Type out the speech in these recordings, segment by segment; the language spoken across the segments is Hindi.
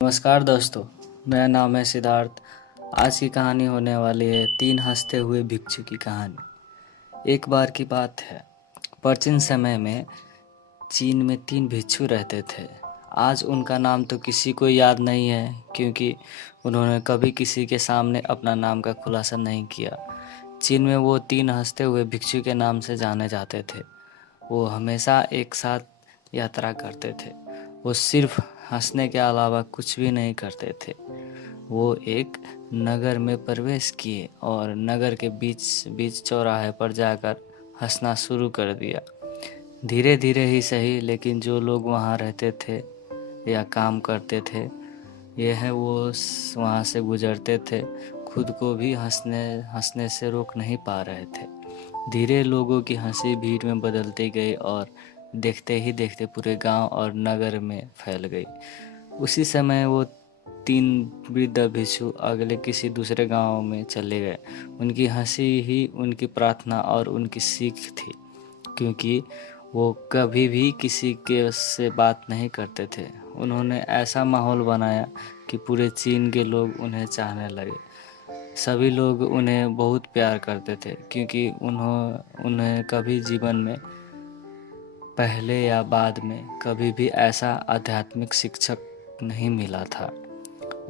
नमस्कार दोस्तों। मेरा नाम है सिद्धार्थ। आज की कहानी होने वाली है 3 हँसते हुए भिक्षु की कहानी। एक बार की बात है, प्राचीन समय में चीन में 3 भिक्षु रहते थे। आज उनका नाम तो किसी को याद नहीं है, क्योंकि उन्होंने कभी किसी के सामने अपना नाम का खुलासा नहीं किया। चीन में वो 3 हँसते हुए भिक्षु के नाम से जाने जाते थे। वो हमेशा एक साथ यात्रा करते थे। वो सिर्फ हंसने के अलावा कुछ भी नहीं करते थे। वो एक नगर में प्रवेश किए और नगर के बीच बीच चौराहे पर जाकर हंसना शुरू कर दिया। धीरे धीरे ही सही, लेकिन जो लोग वहाँ रहते थे या काम करते थे, यह वो वहाँ से गुजरते थे, खुद को भी हंसने से रोक नहीं पा रहे थे। धीरे लोगों की हंसी भीड़ में बदलती गई और देखते ही देखते पूरे गांव और नगर में फैल गई। उसी समय वो 3 वृद्ध भिक्षु अगले किसी दूसरे गांव में चले गए। उनकी हंसी ही उनकी प्रार्थना और उनकी सीख थी, क्योंकि वो कभी भी किसी के से बात नहीं करते थे। उन्होंने ऐसा माहौल बनाया कि पूरे चीन के लोग उन्हें चाहने लगे। सभी लोग उन्हें बहुत प्यार करते थे, क्योंकि उन्हें कभी जीवन में पहले या बाद में कभी भी ऐसा आध्यात्मिक शिक्षक नहीं मिला था।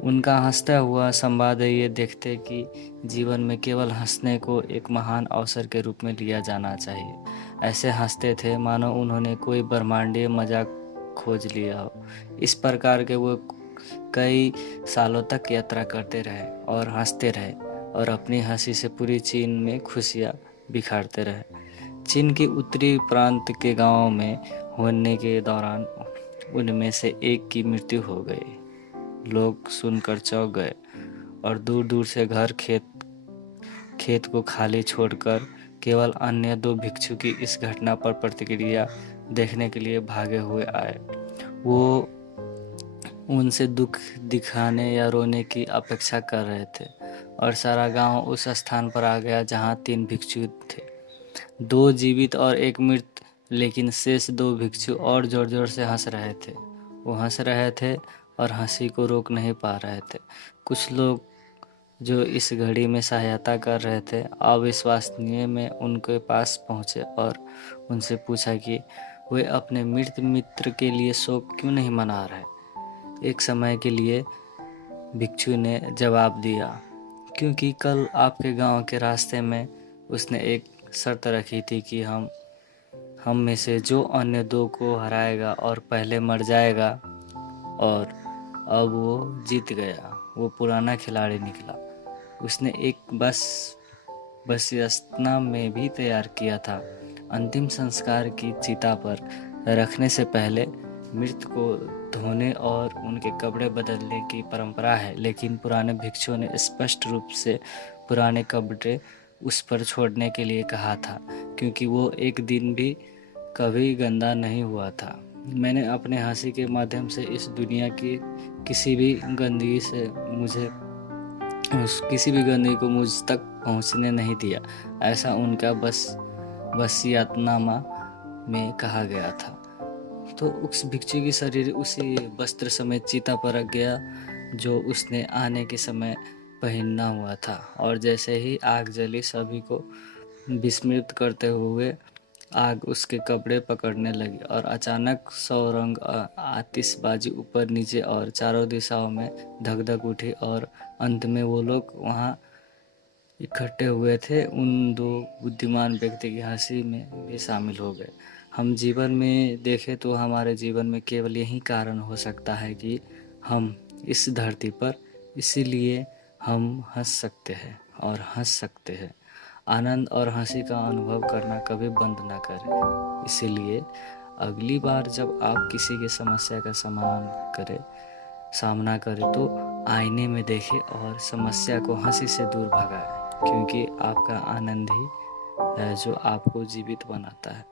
उनका हंसता हुआ संवाद ये देखते कि जीवन में केवल हंसने को एक महान अवसर के रूप में लिया जाना चाहिए। ऐसे हंसते थे मानो उन्होंने कोई ब्रह्मांडीय मजाक खोज लिया हो। इस प्रकार के वो कई सालों तक यात्रा करते रहे और हंसते रहे और अपनी हंसी से पूरी चीन में खुशियाँ बिखारते रहे। चीन के उत्तरी प्रांत के गांव में होने के दौरान उनमें से एक की मृत्यु हो गई। लोग सुनकर चौंक गए और दूर दूर से घर खेत को खाली छोड़कर केवल अन्य 2 भिक्षु की इस घटना पर प्रतिक्रिया देखने के लिए भागे हुए आए। वो उनसे दुख दिखाने या रोने की अपेक्षा कर रहे थे और सारा गांव उस स्थान पर आ गया जहां 3 भिक्षु थे, 2 जीवित और 1 मृत। लेकिन शेष 2 भिक्षु और जोर जोर से हंस रहे थे। वो हंस रहे थे और हंसी को रोक नहीं पा रहे थे। कुछ लोग जो इस घड़ी में सहायता कर रहे थे, अविश्वसनीय में उनके पास पहुंचे और उनसे पूछा कि वे अपने मृत मित्र के लिए शोक क्यों नहीं मना रहे। एक समय के लिए भिक्षु ने जवाब दिया, क्योंकि कल आपके गांव के रास्ते में उसने एक शर्त रखी थी कि हम में से जो अन्य 2 को हराएगा और पहले मर जाएगा, और अब वो जीत गया। वो पुराना खिलाड़ी निकला। उसने एक बसिस्ता में भी तैयार किया था। अंतिम संस्कार की चिता पर रखने से पहले मृत को धोने और उनके कपड़े बदलने की परंपरा है, लेकिन पुराने भिक्षुओं ने स्पष्ट रूप से पुराने कपड़े उस पर छोड़ने के लिए कहा था, क्योंकि वो एक दिन भी कभी गंदा नहीं हुआ था। मैंने अपने हंसी के माध्यम से इस दुनिया की किसी भी गंदगी को मुझ तक पहुंचने नहीं दिया। ऐसा उनका वसीयतनामा में कहा गया था। तो उस भिक्षु की शरीर उसी वस्त्र समेत चिता पर रख गया जो उसने आने के समय पहनना हुआ था, और जैसे ही आग जली, सभी को विस्मित करते हुए आग उसके कपड़े पकड़ने लगी और अचानक 100 रंग आतिशबाजी ऊपर नीचे और चारों दिशाओं में धक धक उठी, और अंत में वो लोग वहाँ इकट्ठे हुए थे उन 2 बुद्धिमान व्यक्ति की हंसी में भी शामिल हो गए। हम जीवन में देखें तो हमारे जीवन में केवल यही कारण हो सकता है कि हम इस धरती पर, इसीलिए हम हंस सकते हैं और हंस सकते हैं। आनंद और हंसी का अनुभव करना कभी बंद ना करें। इसीलिए अगली बार जब आप किसी की समस्या का सामना करें तो आईने में देखें और समस्या को हंसी से दूर भगाएं, क्योंकि आपका आनंद ही है जो आपको जीवित बनाता है।